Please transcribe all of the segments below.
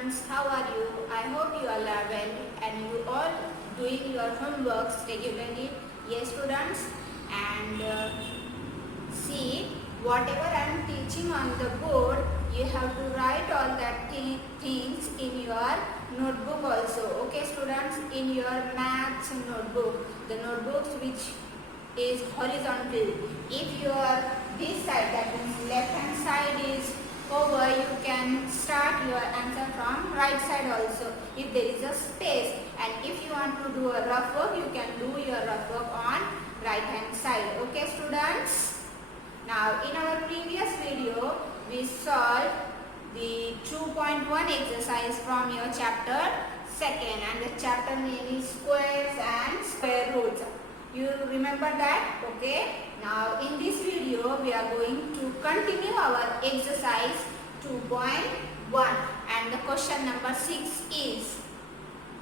students, how are you? I hope you all are well and you all doing your homeworks regularly. Yes students, and see, whatever I am teaching on the board, you have to write all that things in your notebook also. Okay students, in your maths notebook, the notebooks which is horizontal. If your this side, that means left hand side is over, you can start your answer from right side also if there is a space, and if you want to do a rough work, you can do your rough work on right hand side. Okay students, now in our previous video we solved the 2.1 exercise from your chapter 2nd, and the chapter name is squares and square roots. You remember that? Okay. Now in this video we are going to continue our exercise 2.1, and the question number 6 is,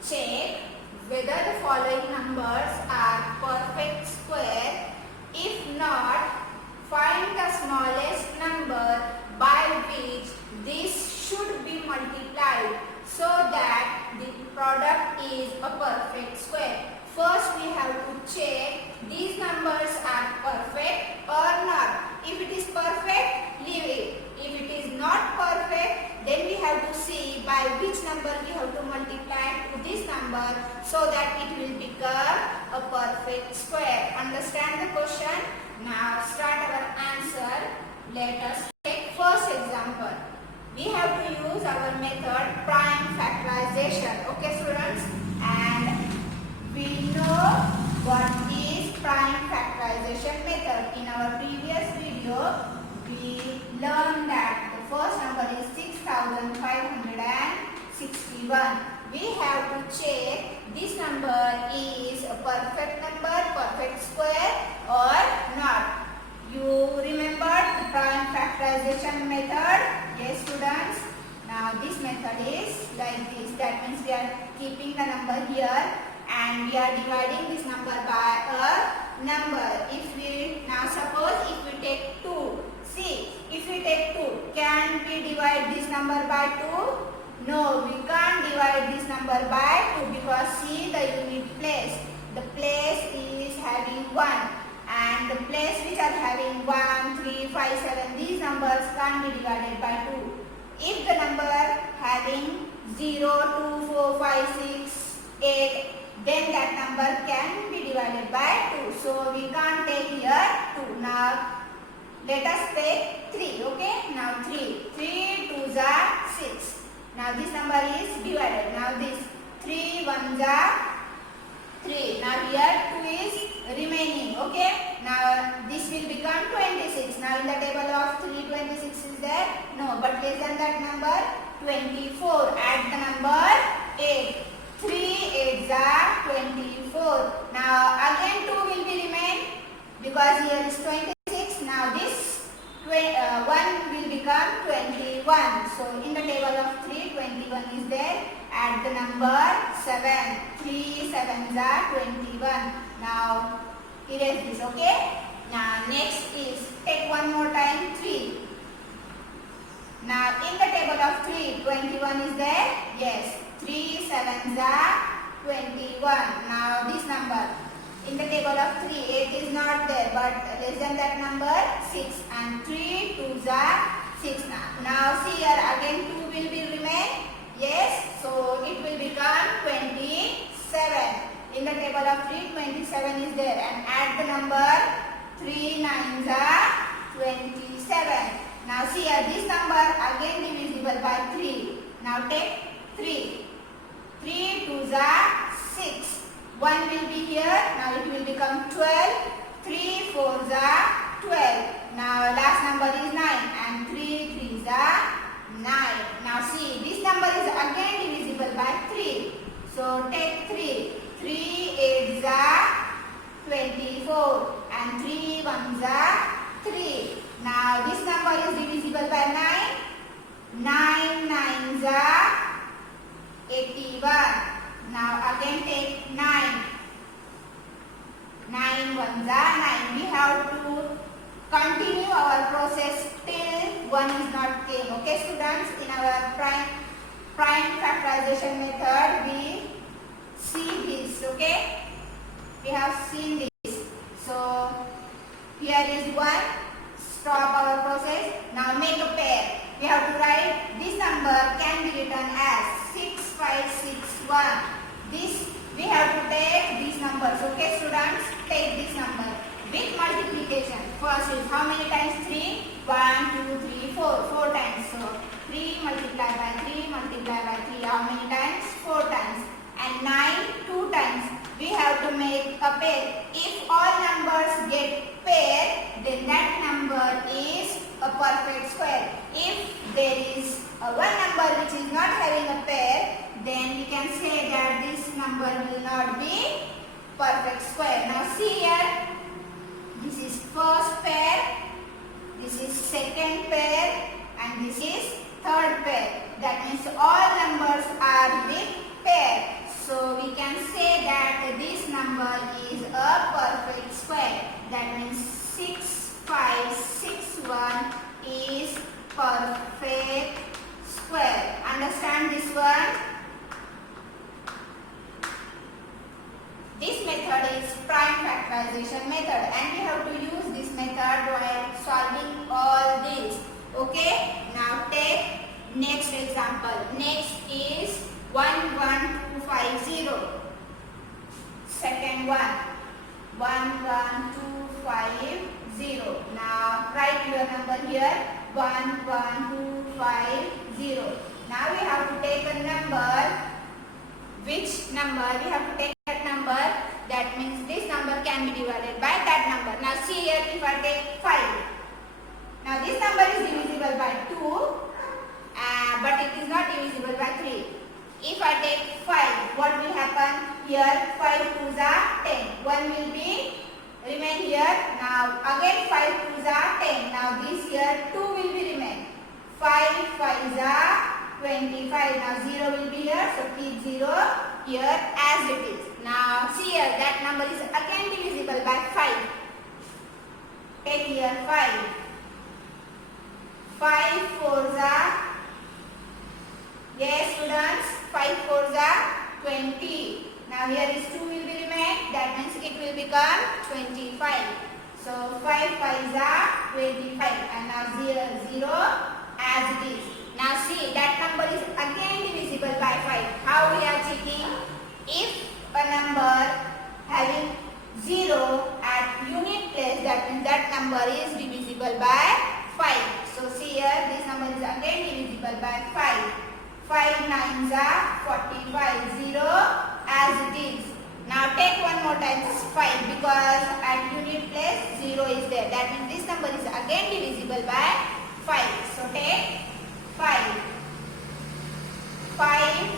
check whether the following numbers are perfect square. If not, find the smallest number by which this should be multiplied so that the product is a perfect square. First we have to check these numbers are perfect or not. If it is perfect, leave it. If it is not perfect, then we have to see by which number we have to multiply to this number so that it will become a perfect square. Understand the question? Now start our answer. Let us take first example. We have to use our method prime factorization. Okay students? And we know what is prime factorization method. In our previous video, we learned that the first number is 6561. We have to check this number is a perfect number, perfect square or not. You remember the prime factorization method? Yes students. Now this method is like this. That means we are keeping the number here and we are dividing this number by a number. If we now suppose if we take 2, see, if we take 2, can we divide this number by 2? No, we can't divide this number by 2 because see the unit place. The place is having 1 and the place which are having 1, 3, 5, 7, these numbers can't be divided by 2. If the number having 0, 2, 4, 5, 6, 8, then that number can be divided by 2. So we can't take here 2. Now let us take 3. Okay. Now 3. 3 2s are 6. Now this number is divided. Now this 3 1s are 3. Now here 2 is remaining. Okay. Now this will become 26. Now in the table of 3, 26 is there? No. But less than that number 24. Add the number 8. 3 8s are 24. Now again 2 will be remain because here is 26. Now this 1 will become 21. So in the table of 3, 21 is there. Add the number 7. 3 7s are 21. Now erase this. Okay. Now next is take one more time 3. Now in the table of 3, 21 is there. Yes. 3 7s are 21. Now this number in the table of 3, 8 is not there, but less than that number 6, and 3 2s are 6. Now see here again 2 will be remain. Yes, so it will become 27. In the table of 3, 27 is there, and add the number 3 9s are 27. Now see here this number again divisible by 3. Now take 3. 3 2s are 6. 1 will be here. Now it will become 12. 3 4s are 12. Now last number is 9 and 3 3s are 9. Now see this number is again divisible by 3. So take 3. 3 8s are 24 and 3 1s are 3. Now this number is divisible by 9. 9 9s are 81. Now again take 9. 9 1s are 9. We have to continue our process till 1 is not came. Okay students, in our prime factorization method, we see this, okay? We have seen this. So here is 1. Stop our process. Now make a pair. We have to write this number can be written as 6561. This we have to take these numbers. Okay, students, take this number with multiplication. First is how many times 3? 1, 2, 3, 4. 4 times. So 3 multiplied by 3 multiplied by 3. How many times? 4 times. And 9 2 times. We have to make a pair. If all numbers get pair, then that number is a perfect square. If there is one number which is not having a pair, then we can say that this number will not be perfect square. Now see here, this is first pair, this is second pair, and this is third pair. That means all numbers are with pair. So we can say that this number is a perfect square. That means 6561 is perfect square. Understand this one? This method is prime factorization method, and we have to use this method while solving all these. Okay? Now take next example. Next is 11250. Second one, 11250. Now write your number here, 11250. Now we have to take a number. Which number? We have to take that number. That means this number can be divided by that number. Now see here, if I take 5. Now this number is divisible by 2, but it is not divisible by 3. If I take 5, what will happen? Here 5 2s are 10. 1 will be remain here. Now again 5 2s are 10. Now this here 2 will be remain. 5 5s are 25. Now 0 will be here. So keep 0 here as it is. Now see here, that number is again divisible by 5. Take here 5. 5 4s are, yes students, 5 4s are 20. Now here is 2 will be remain. That means it will become 25. So 5 5s are 25. And now 0 as it is. Now see, that number is again divisible by 5. How we are checking? If a number having 0 at unit place, that means that number is divisible by 5. So see here, this number is again divisible by 5. 5 9s are 45. 0 as it is. Now take one more time, 5, because at unit place 0 is there. That means this number is again divisible by 5. So take 5. 5,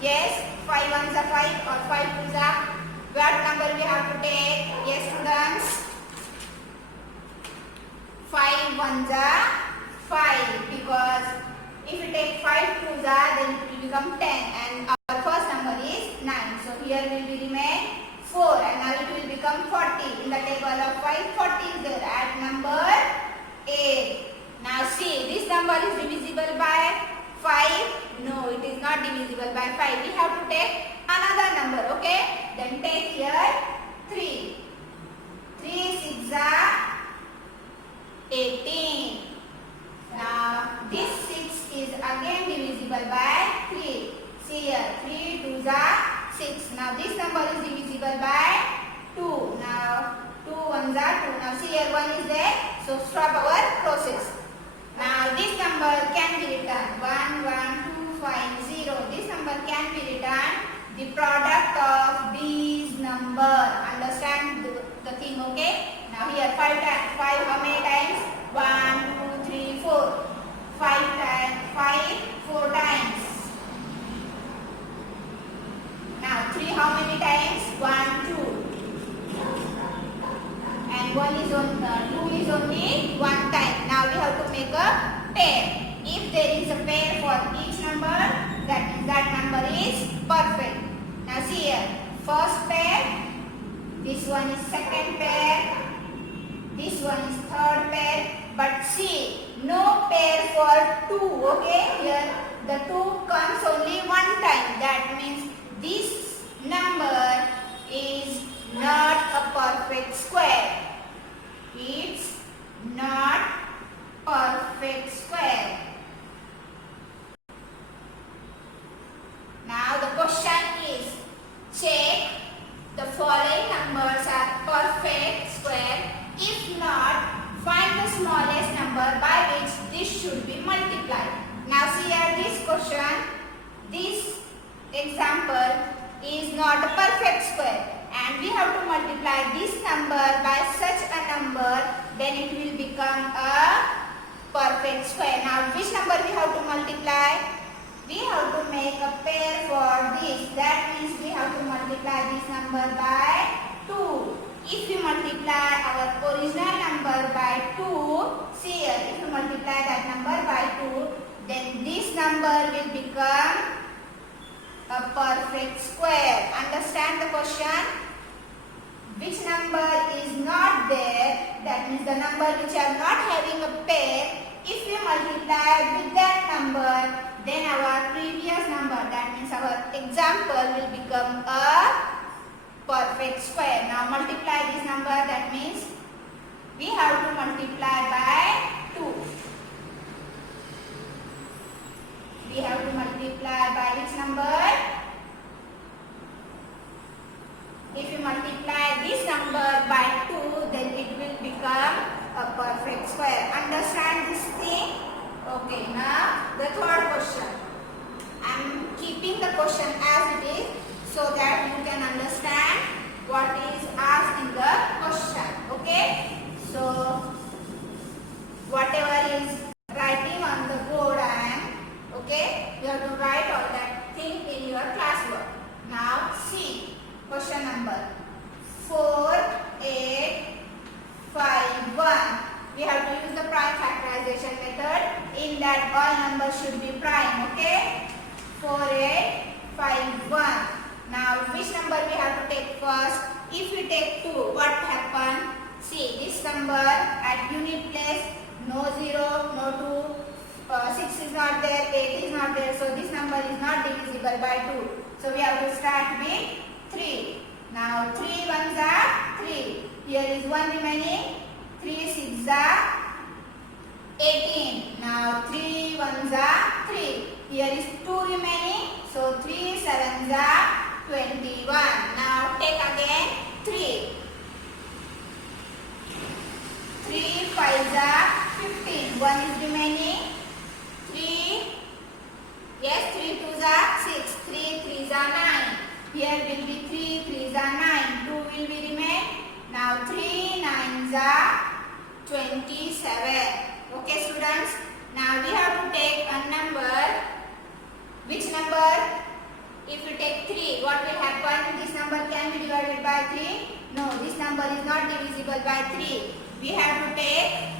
yes, 5 1s are 5 or 5 2s are. What number we have to take? Yes students, 5 1s are 5, because if you take 5 2s are, then it will become 10, and our first number is 9. So here will be remain 4, and now it will become 40. In the table of 5, 40 is there. Add number 8. Now see, this number is divisible by 5. No, it is not divisible by 5. We have to take another number, okay? Then take here 3. 3 6s are 18. Now this 6 is again divisible by 3. See here, 3 2s are 6. Now this number is divisible by 2. Now 2 1s are 2. Now see here, 1 is there. So stop our process. Now this number can be written 11250. This number can be written the product of these numbers. Understand the thing, okay? Now here 5 times 5, how many times? 1 2 3 4. 5 times 5 4 times. Now 3 how many times? 1 2. And 1 is on 2 is only 1 time. Now we have to make a pair. If there is a pair for each number, that means that number is perfect. Now see here, first pair, this one is second pair, this one is third pair, but see, no pair for 2, okay? Here the 2 comes only 1 time. That not a perfect square, and we have to multiply this number by such a number, then it will become a perfect square. Now which number we have to multiply? We have to make a pair for this. That means we have to multiply this number by 2. If we multiply our original number by 2, see here, if you multiply that number by 2, then this number will become a perfect square. Understand the question? Which number is not there, that means the number which are not having a pair, if we multiply with that number, then our previous number, that means our example, will become a perfect square. Now multiply this number, that means we have to multiply by 2. We have to multiply by which number? If you multiply this number by 2, then it will become a perfect square. Understand this thing? Okay, now the third question. I am keeping the question as it is so that you can understand what is asked in the question. Okay? So, whatever is writing on the board, okay, you have to write all that thing in your classwork. Now, see. Question number 4, 8, 5, 1. We have to use the prime factorization method. In that all numbers should be prime. Okay? 4, 8, 5, 1. Now which number we have to take first? If we take 2, what happen? See, this number at unit place, no 0, no 2, 6 is not there, 8 is not there. So this number is not divisible by 2. So we have to start with 3. Now 3 ones are 3. Here is 1 remaining. 3 6 are 18. Now 3 ones are 3. Here is 2 remaining. So 3 sevens are 21. Now take again 3. 3 fives are 15. 1 is remaining. 3. Yes, 3 twos are 6. 3 threes are 9. Here will be 3 threes are 9. 2 will be remain. Now 3 nines are 27. Okay students. Now we have to take a number. Which number? If we take 3, what will happen? This number can be divided by 3. No, this number is not divisible by 3. We have to take,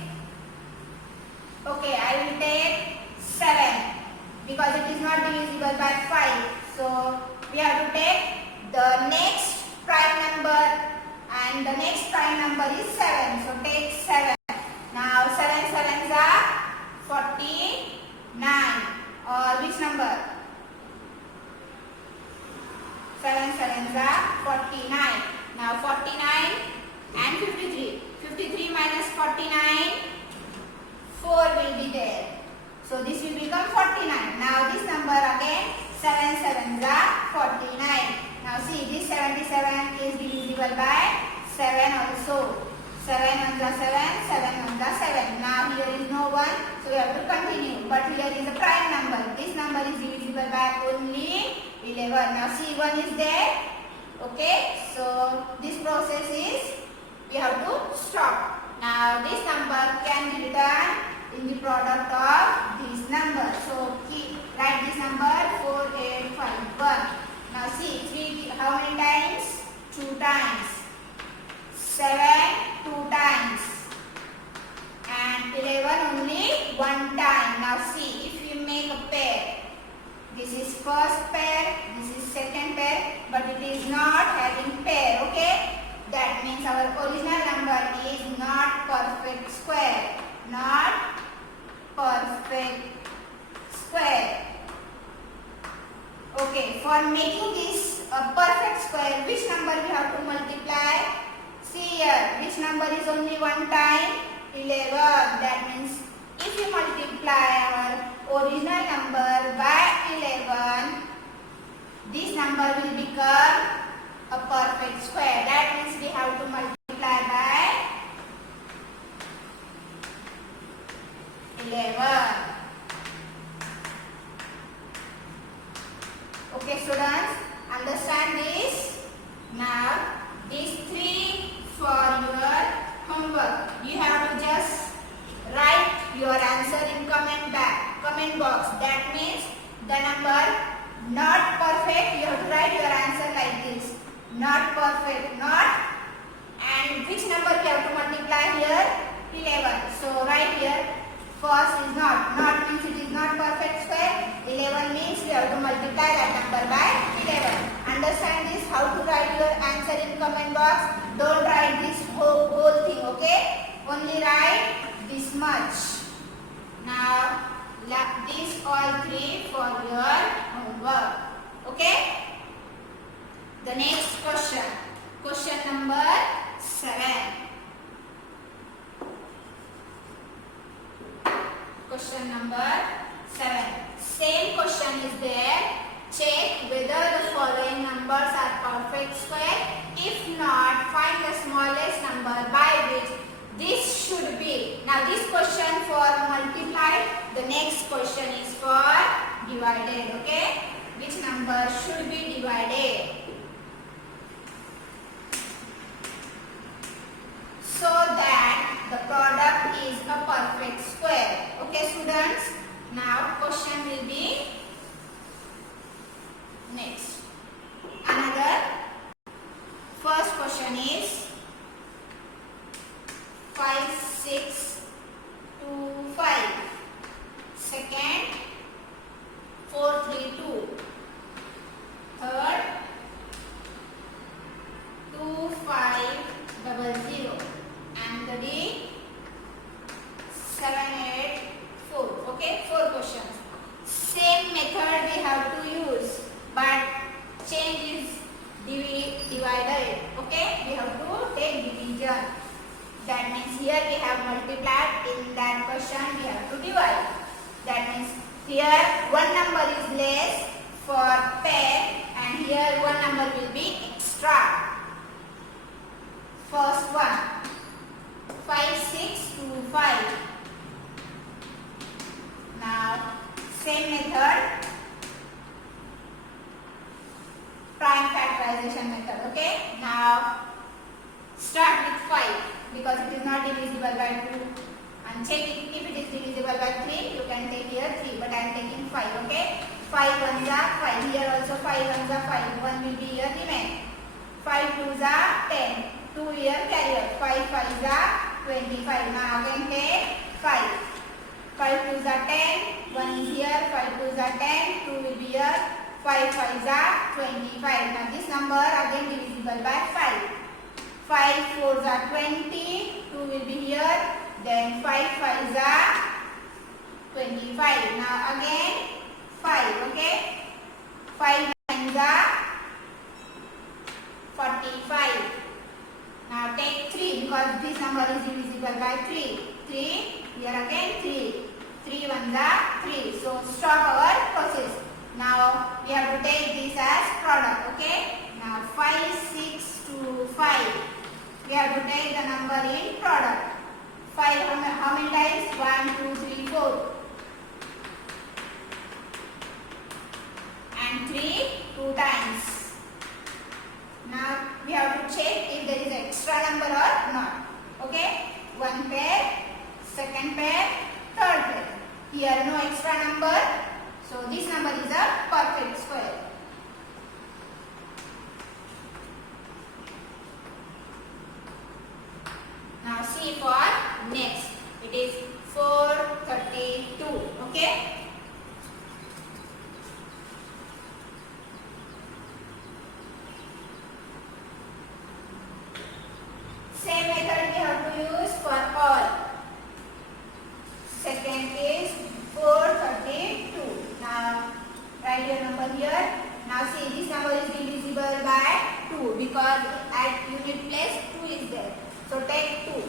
okay, I will take 7 because it is not divisible by 5. So we have to take the next prime number, and the next prime number is 7. So take 7. Now 7 sevens are 49. Or which number? 7 sevens are 49. Now 49 and 53. 53 minus 49, 4 will be there. So this will become 49. Now this number again, 7 sevens are 49. Now see, this 77 is divisible by 7 also. 7 ones are 7, 7 ones are 7. Now here is no 1, so we have to continue. But here is a prime number. This number is divisible by only 11. Now see, 1 is there. Okay, so this process is, we have to stop. Now this number can be written in the product of these numbers. So write this number 4, 8, 5, 1. Now see, 3, how many times? 2 times. 7, 2 times. And 11 only 1 time. Now see, if we make a pair, this is first pair, this is second pair, but it is not having pair, okay? That means our original number is not perfect square. Not perfect square. Okay, for making this a perfect square, which number we have to multiply? See here, which number is only 1 time? 11. That means if we multiply our original number by 11, this number will become a perfect square. That means we have to multiply by 11. Okay students, Understand this? Now, these 3 for your homework. You have to just write your answer in comment box. That means the number not perfect, you have to write your answer like this. Not perfect, not, and which number you have to multiply here? 11. So write here, first is not. Not means it is not perfect square. 11 means we have to multiply that number by 11. Understand this? How to write your answer in comment box? Don't write this whole thing, okay? Only write this much. Now, these all 3 for your homework. Okay? The next question. Question number 7. Question number 7. Same question is there. Check whether the following numbers are perfect square. If not, find the smallest number by which this should be. Now this question for multiplied. The next question is for divided. Okay? Which number should be divided? So that the product is a perfect square. Okay, students? Now question will be next. Another first question is 5, 6, 2, 5. Second, 4, 3, 2. Third, 2, 5, 0, 0. And the D, 7, 8, 4. Okay, 4 questions. Same method we have to use, but change is divided. Okay, we have to take division. That means here we have multiplied, in that question we have to divide. That means here one number is less for pen and here one number will be extra. First one, 5, 6, 2, 5. Now same method, prime factorization method. Okay, now start with 5 because it is not divisible by 2, and check it. If it is divisible by 3, you can take here 3, but I am taking 5. Okay, 5 ones are 5. Here also 5 ones are 5. 1 will be here remain. 5 twos are 10. 2 here carry out. 5 5s are 25. Now again take 5. 5 twos are 10. 1 is here. 5 twos are 10. 2 will be here. 5 5s are 25. Now this number again divisible by 5. 5 4s are 20. 2 will be here. Then 5 5s are 25. Now again 5. Okay. 5 9s are 45. Now take 3 because this number is divisible by 3. 3. Here again 3. 3 ones are 3. So stop our process. Now we have to take this as product. Okay. Now 5 6 2 5. We have to take the number in product. 5 how many times? 1 2 3 4. And 3 2 times. Now we have to check if there is an extra number or not. Okay, one pair, second pair, third pair. Here no extra number, so this number is a perfect square. Now see for next. It is 432. Okay. Same method we have to use for all. Second is 432. Now write your number here. Now see this number is divisible by 2 because at unit place 2 is there. So take 2.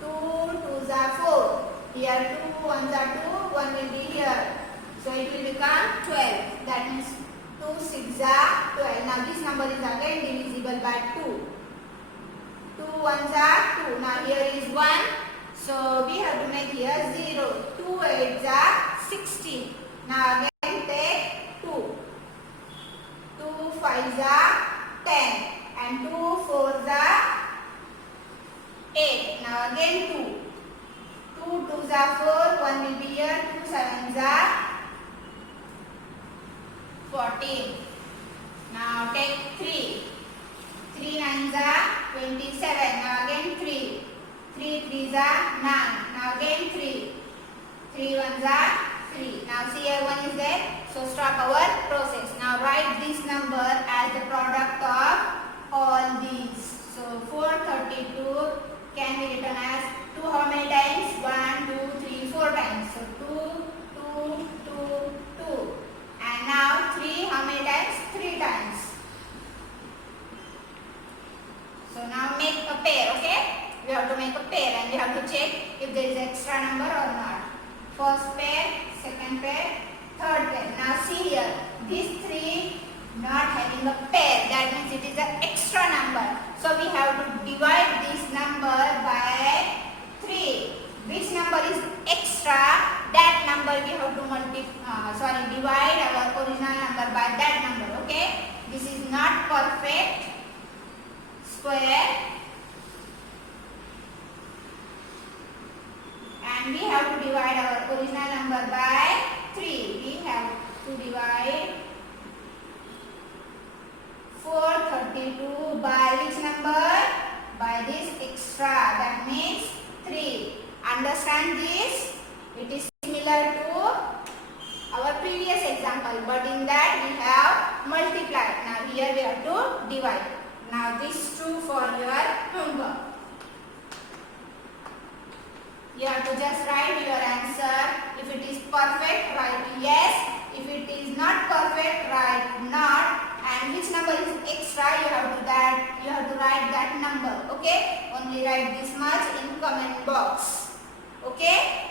2 2s are 4. Here 2 1s are 2. 1 will be here. So it will become 12. That means 2 6s are 12. Now this number is again divisible by 2. 2 1s are 2. Now here is 1. So we have to make here 0. 2 8s are 16. Now again take 2. 2 5s 14. Now take 3. 3 nines are 27. Now again 3. 3 threes are 9. Now again 3. 3 ones are 3. Now see here 1 is there. So stop our process. Now write this number as the product of all these. So 432 can be written as 2 how many times? 1, 2, 3, 4 times. So 2, 2, 2, 2. And now 3 how many times? 3 times. So now make a pair, okay? We have to make a pair and we have to check if there is extra number or not. First pair, second pair, third pair. Now see here, these 3 not having a pair. That means it is an extra number. So we have to divide this number by 3. Which number is extra? That number we have to divide our original number by that number. Okay? This is not perfect square, and we have to divide our original number by 3. We have to divide 432 by which number? By this extra. That means 3. Understand this? It is similar to our previous example, but in that we have multiplied. Now here we have to divide. Now this true for your homework. You have to just write your answer. If it is perfect, write yes. If it is not perfect, write not. And which number is extra, you have to write that number. Okay? Only write this much in comment box. Okay?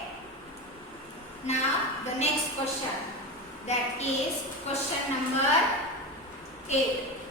Now the next question, that is question number 8.